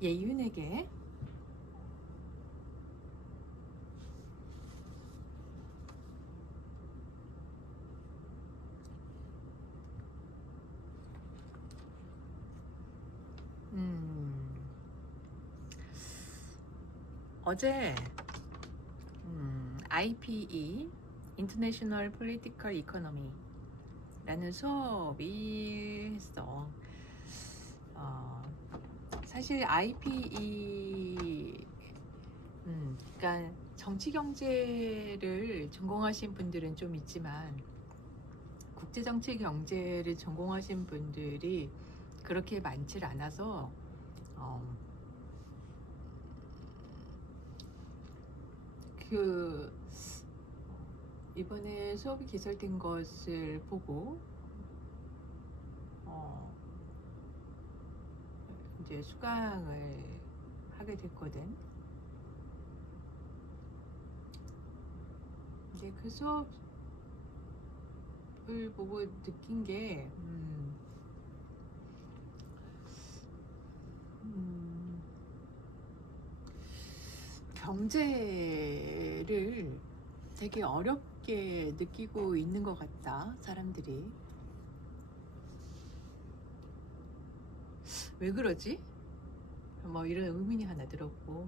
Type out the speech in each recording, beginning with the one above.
예윤에게 어제 IPE International Political Economy 라는 수업이 했어. 사실 IPE 그러니까 정치 경제를 전공하신 분들은 좀 있지만 국제 정치 경제를 전공하신 분들이 그렇게 많지 않아서 그 이번에 수업이 개설된 것을 보고 이제 수강을 하게 됐거든. 이제 그 수업을 보고 느낀 게 경제를 되게 어렵게 느끼고 있는 것 같다, 사람들이. 왜 그러지? 뭐 이런 의문이 하나 들었고,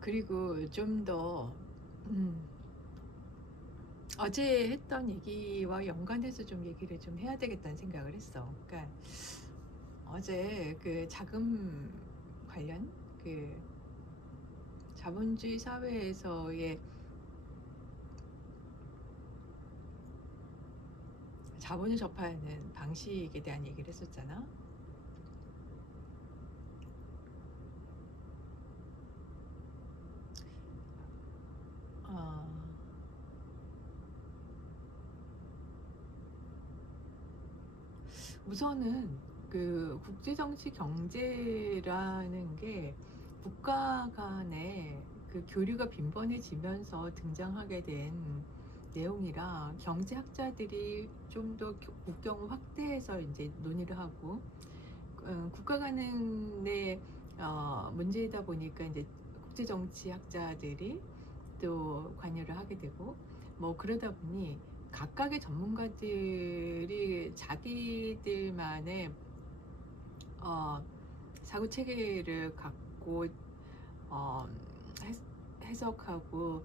그리고 좀 더 어제 했던 얘기와 연관해서 좀 얘기를 좀 해야 되겠다는 생각을 했어. 그러니까 어제 그 자금 관련, 그 자본주의 사회에서의 자본을 접하는 방식에 대한 얘기를 했었잖아. 우선은 그 국제정치 경제라는 게 국가 간의 그 교류가 빈번해지면서 등장하게 된 내용이라 경제학자들이 좀 더 국경을 확대해서 이제 논의를 하고 국가 간의 문제이다 보니까 이제 국제정치학자들이 또 관여를 하게 되고 뭐 그러다 보니 각각의 전문가들이 자기들만의 사고 체계를 갖고 어, 해석하고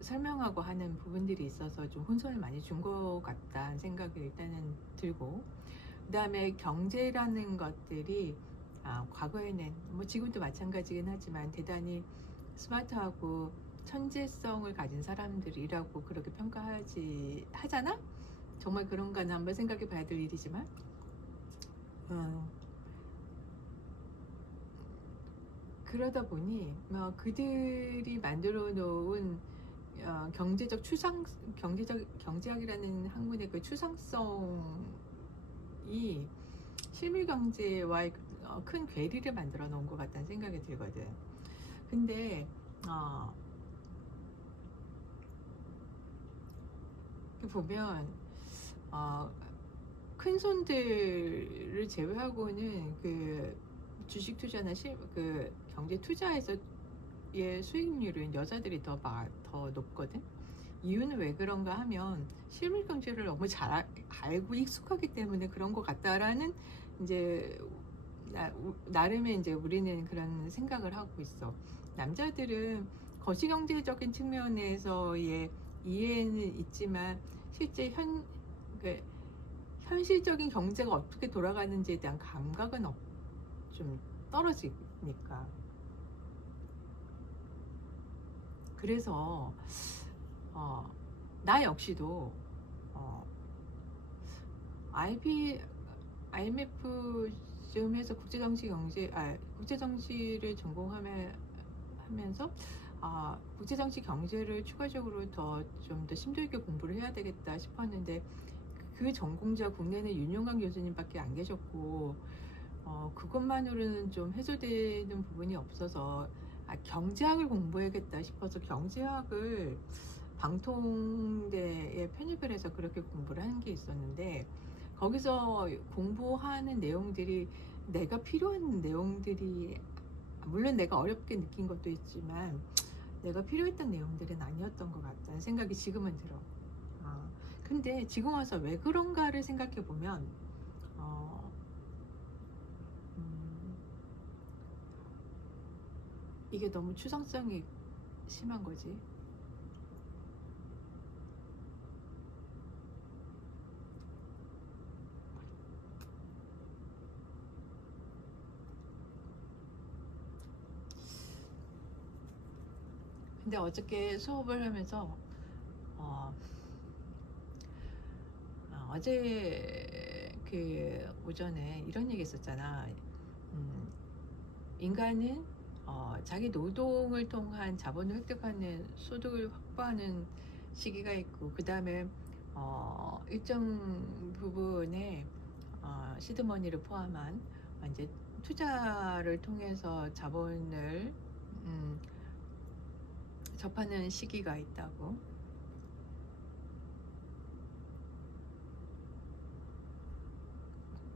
설명하고 하는 부분들이 있어서 좀 혼선을 많이 준 것 같다는 생각이 일단은 들고, 그 다음에 경제라는 것들이 과거에는 뭐 지금도 마찬가지긴 하지만 대단히 스마트하고 천재성을 가진 사람들이라고 그렇게 하잖아? 정말 그런가는 한번 생각해 봐야 될 일이지만 그러다 보니 그들이 만들어 놓은 경제학이라는 학문의 그 추상성이 실물 경제와의 큰 괴리를 만들어 놓은 것 같다는 생각이 들거든. 근데 보면 큰 손들을 제외하고는 그 주식 투자나 그 경제 투자에서의 수익률은 여자들이 더 높거든. 이유는 왜 그런가 하면 실물 경제를 너무 잘 알고 익숙하기 때문에 그런 것 같다라는 이제 나름의 이제 우리는 그런 생각을 하고 있어. 남자들은 거시경제적인 측면에서의 이해는 있지만 실제 그 현실적인 경제가 어떻게 돌아가는지에 대한 감각은 좀 떨어지니까. 그래서 나 역시도 IMF쯤 해서 국제정치를 전공하면서 국제정치 경제를 추가적으로 좀 더 심도 있게 공부를 해야 되겠다 싶었는데 그 전공자 국내는 윤용강 교수님밖에 안 계셨고 그것만으로는 좀 해소되는 부분이 없어서 경제학을 공부해야겠다 싶어서 경제학을 방통대에 편입을 해서 그렇게 공부를 하는 게 있었는데 거기서 공부하는 내용들이 내가 필요한 내용들이 물론 내가 어렵게 느낀 것도 있지만 내가 필요했던 내용들은 아니었던 것 같다는 생각이 지금은 들어. 근데 지금 와서 왜 그런가를 생각해 보면 어, 음, 이게 너무 추상성이 심한 거지. 근데 어저께 수업을 하면서 어, 어제 그 오전에 이런 얘기 했었잖아. 음, 인간은 자기 노동을 통한 자본을 획득하는 소득을 확보하는 시기가 있고 그 다음에 일정 부분의 시드머니를 포함한 이제 투자를 통해서 자본을 음, 접하는 시기가 있다고.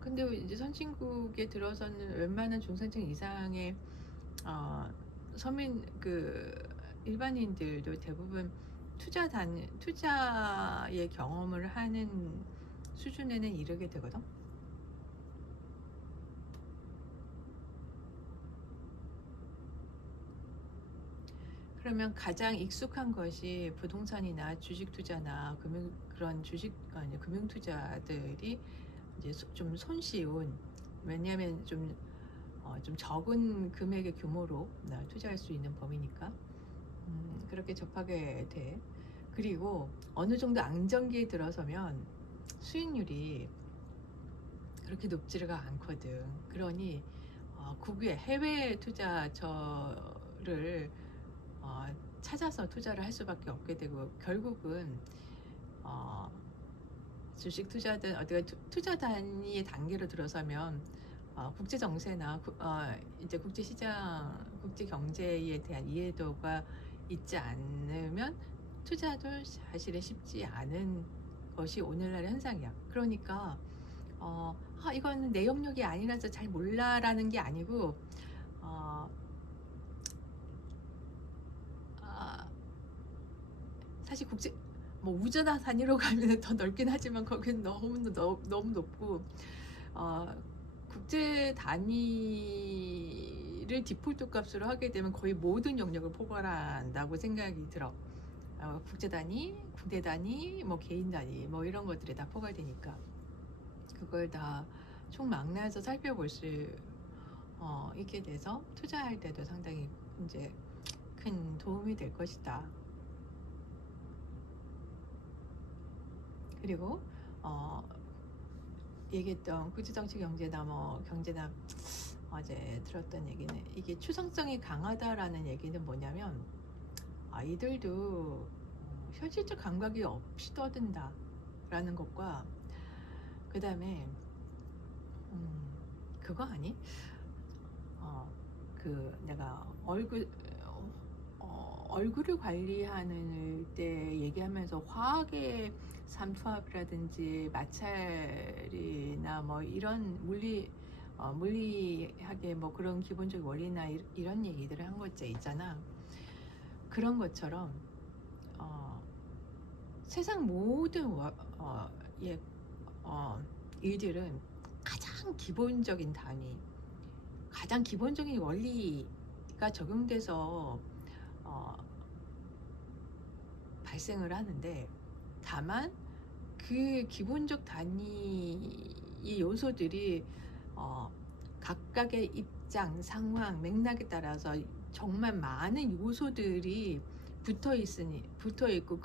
근데 이제 선진국에 들어서는 웬만한 중산층 이상의 어, 서민 일반인들도 대부분 투자의 경험을 하는 수준에는 이르게 되거든. 그러면 가장 익숙한 것이 부동산이나 주식 투자나 그런 금융 투자들이 이제 좀 손쉬운, 왜냐하면 좀 적은 금액의 규모로 투자할 수 있는 범위니까 그렇게 접하게 돼. 그리고 어느 정도 안정기에 들어서면 수익률이 그렇게 높지가 않거든. 그러니 국외 해외 투자처를 찾아서 투자를 할 수밖에 없게 되고 결국은 어, 주식 투자든 어디가 투자 단위의 단계로 들어서면 국제 정세나 이제 국제 시장, 국제 경제에 대한 이해도가 있지 않으면 투자도 사실은 쉽지 않은 것이 오늘날의 현상이야. 그러니까 이거는 내 영역이 아니라서 잘 몰라라는 게 아니고 어, 아, 사실 뭐 우주나 단위로 가면 더 넓긴 하지만 거기는 너무 높고 어, 국제 단위를 디폴트 값으로 하게 되면 거의 모든 영역을 포괄한다고 생각이 들어. 국제 단위, 국내 단위, 뭐 개인 단위, 뭐 이런 것들이 다 포괄되니까 그걸 다 총망라해서 살펴볼 수 있게 돼서 투자할 때도 상당히 이제 큰 도움이 될 것이다. 그리고 얘기했던 국제정치 경제나 뭐 경제나 어제 들었던 얘기는 이게 추상성이 강하다라는 얘기는 뭐냐면 아이들도 현실적 감각이 없이 떠든다라는 것과 그 다음에 그거 아니? 내가 얼굴을 관리하는 때 얘기하면서 화학의 삼투압이라든지 마찰이나 뭐 이런 물리학의 뭐 그런 기본적 원리나 이런 얘기들을 한 것째 있잖아. 그런 것처럼 세상 모든 예, 일들은 가장 기본적인 단위, 가장 기본적인 원리가 적용돼서 발생을 하는데 다만 그 기본적 단위의 요소들이 각각의 입장, 상황, 맥락에 따라서 정말 많은 요소들이 붙어 있고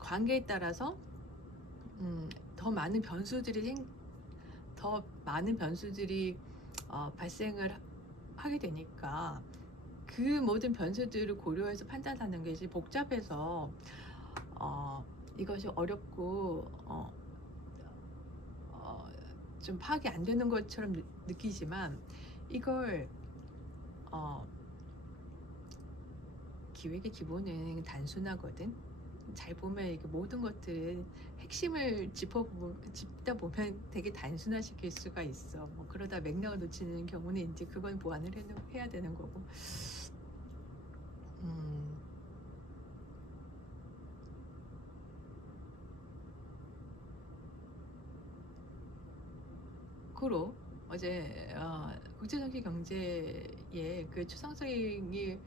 관계에 따라서 더 많은 변수들이 발생을 하게 되니까 그 모든 변수들을 고려해서 판단하는 것이 복잡해서 이것이 어렵고 어, 좀 파악이 안 되는 것처럼 느끼지만 이걸 어, 기획의 기본은 단순하거든. 잘 보면 이게 모든 것들은 핵심을 짚다 보면 되게 단순화시킬 수가 있어. 뭐 그러다 맥락을 놓치는 경우는 이제 그건 보완을 해야 되는 거고. 음, 그로 어제 국제정치 경제의 그 추상적이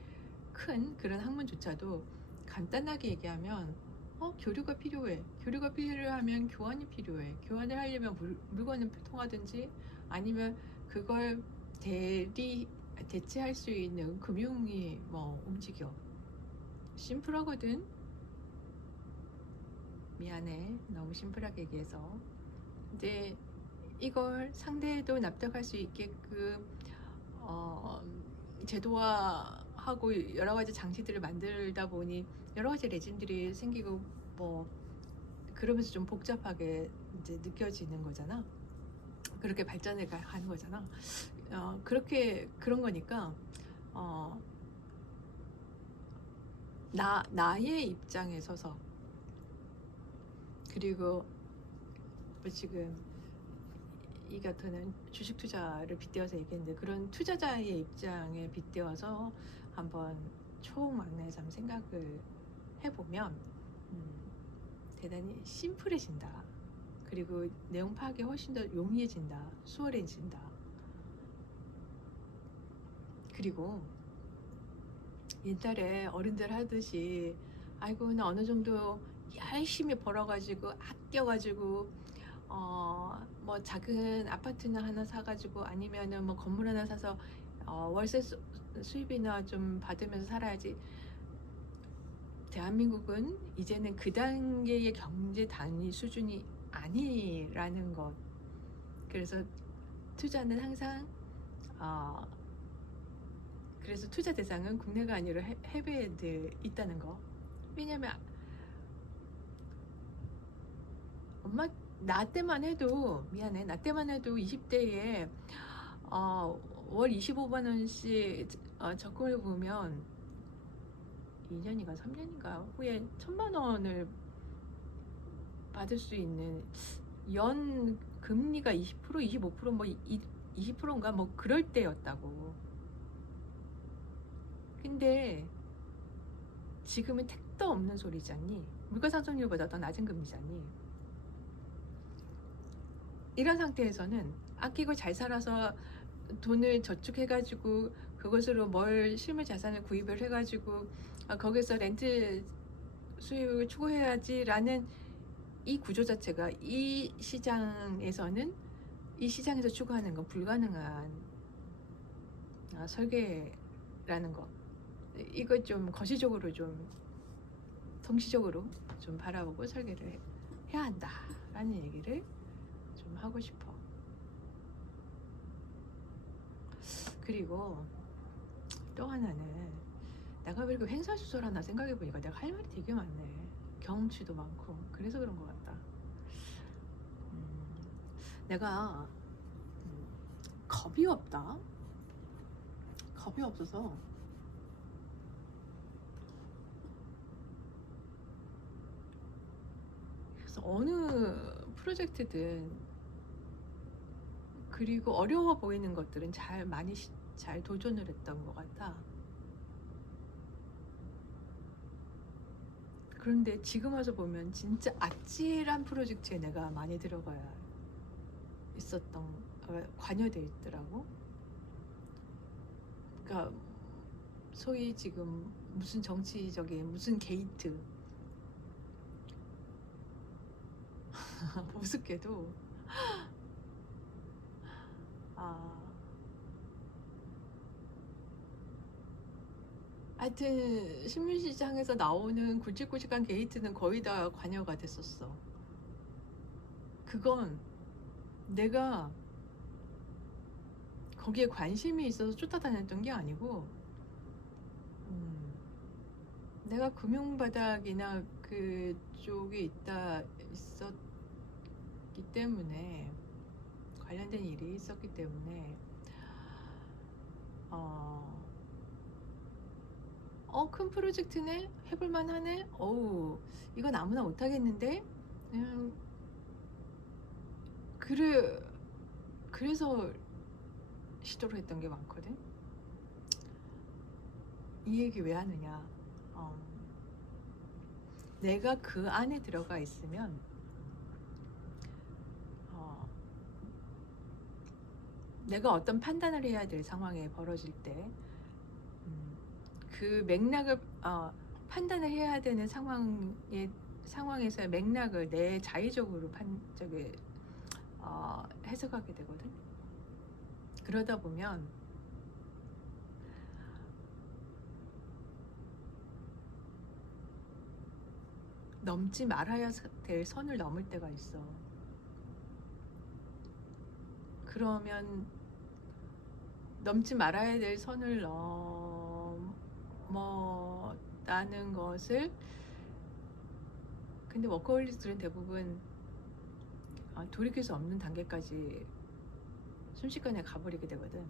큰 그런 학문조차도 간단하게 얘기하면 교류가 필요해. 교류가 필요하면 교환이 필요해. 교환을 하려면 물건을 통하든지 아니면 그걸 대체할 수 있는 금융이 뭐 움직여. 심플하거든. 미안해. 너무 심플하게 얘기해서. 근데 이걸 상대도 납득할 수 있게끔 어, 제도화하고 여러 가지 장치들을 만들다 보니 여러 가지 레진들이 생기고 뭐 그러면서 좀 복잡하게 이제 느껴지는 거잖아. 그렇게 발전해 가는 거잖아. 그렇게 그런 거니까 어, 나의 입장에 서서 그리고 뭐 지금 이 같은 주식 투자를 빗대어서 얘기했는데 그런 투자자의 입장에 빗대어서 한번 총망라해서 한번 생각을 해보면 대단히 심플해진다. 그리고 내용 파악이 훨씬 더 용이해진다. 수월해진다. 그리고 옛날에 어른들 하듯이 아이고 나 어느 정도 열심히 벌어가지고 아껴가지고 뭐 작은 아파트나 하나 사가지고 아니면은 뭐 건물 하나 사서 월세 수입이나 좀 받으면서 살아야지. 대한민국은 이제는 그 단계의 경제 단위 수준이 아니라는 것. 그래서 투자는 항상 그래서 투자 대상은 국내가 아니라 해외에 있다는 거. 왜냐면 엄마 나 때만 해도 미안해. 나 때만 해도 20대에 월 25만 원씩 적금을 보면 2년인가 3년인가 후에 1,000만 원을 받을 수 있는 연 금리가 20% 25%뭐 20%인가 뭐 그럴 때였다고. 근데 지금은 택도 없는 소리잖니. 물가 상승률보다 더 낮은 금리잖니. 이런 상태에서는 아끼고 잘 살아서 돈을 저축해가지고 그것으로 뭘 실물 자산을 구입을 해가지고 거기서 렌트 수익을 추구해야지라는 이 구조 자체가 이 시장에서는 이 시장에서 추구하는 건 불가능한 설계라는 거. 이거 좀 거시적으로 좀 통시적으로 좀 바라보고 설계를 해야 한다라는 얘기를 좀 하고 싶어. 그리고 또 하나는 내가 왜 이렇게 횡설수설 하나 생각해보니까 내가 할 말이 되게 많네. 경험치도 많고 그래서 그런 것 같다. 내가 겁이 없다. 겁이 없어서 그래서 어느 프로젝트든 그리고 어려워 보이는 것들은 잘 도전을 했던 것 같아. 그런데 지금 와서 보면 진짜 아찔한 프로젝트에 내가 많이 들어가야 관여돼 있더라고. 그러니까 소위 지금 무슨 정치적인 무슨 게이트 우습게도 하여튼 신문시장에서 나오는 굵직굵직한 게이트는 거의 다 관여가 됐었어. 그건 내가 거기에 관심이 있어서 쫓아다녔던 게 아니고 내가 금융바닥이나 그쪽에 있었기 때문에, 관련된 일이 있었기 때문에 큰 프로젝트네? 해볼만 하네? 이건 아무나 못하겠는데? 음, 그래서 시도를 했던 게 많거든. 이 얘기 왜 하느냐? 내가 그 안에 들어가 있으면 내가 어떤 판단을 해야 될 상황에 벌어질 때 그 맥락을 판단을 해야 되는 상황에서의 맥락을 내 자의적으로 해석하게 되거든. 그러다 보면 넘지 말아야 될 선을 넘을 때가 있어. 그러면 넘지 말아야 될 선을 넘었다는 것을, 근데 워커홀릭들은 대부분 돌이킬 수 없는 단계까지 순식간에 가버리게 되거든.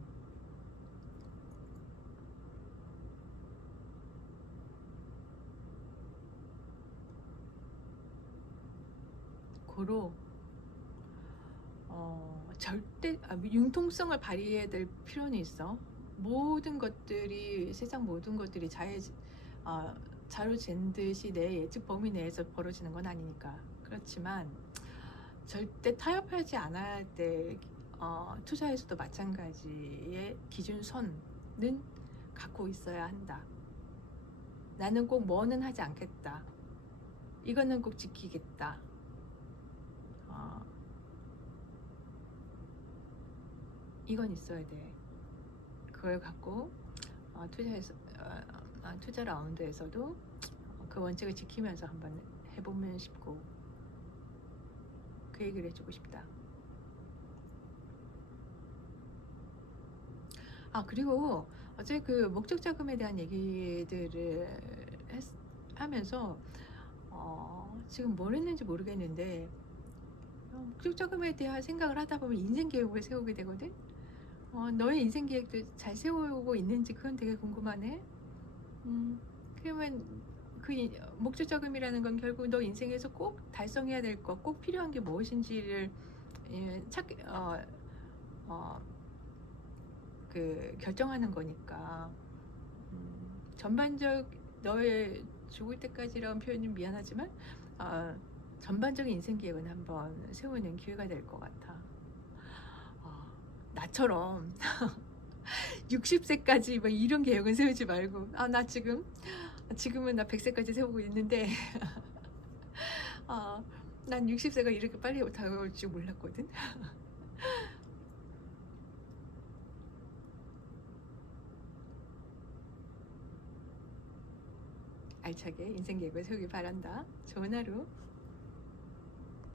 고로 절대 융통성을 발휘해야 될 필요는 있어. 세상 모든 것들이 자로 잰 듯이 내 예측 범위 내에서 벌어지는 건 아니니까. 그렇지만 절대 타협하지 않아야 할 때 투자에서도 마찬가지의 기준선은 갖고 있어야 한다. 나는 꼭 뭐는 하지 않겠다. 이거는 꼭 지키겠다. 이건 있어야 돼. 그걸 갖고 투자 라운드에서도 그 원칙을 지키면서 한번 해보면 싶고, 그 얘기를 해주고 싶다. 그리고 어제 그 목적 자금에 대한 얘기들을 하면서 지금 뭘 했는지 모르겠는데, 목적 자금에 대한 생각을 하다 보면 인생 계획을 세우게 되거든. 너의 인생 계획도 잘 세우고 있는지 그건 되게 궁금하네. 그러면 그 목적 자금이라는 건 결국 너 인생에서 꼭 달성해야 될 것, 꼭 필요한 게 무엇인지를 결정하는 거니까. 너의 죽을 때까지라는 표현은 미안하지만 전반적인 인생 계획은 한번 세우는 기회가 될 것 같아. 나처럼 60세까지 막 이런 계획은 세우지 말고, 지금은 나 100세까지 세우고 있는데 난 60세가 이렇게 빨리 다가올 줄 몰랐거든. 알차게 인생 계획을 세우길 바란다. 좋은 하루.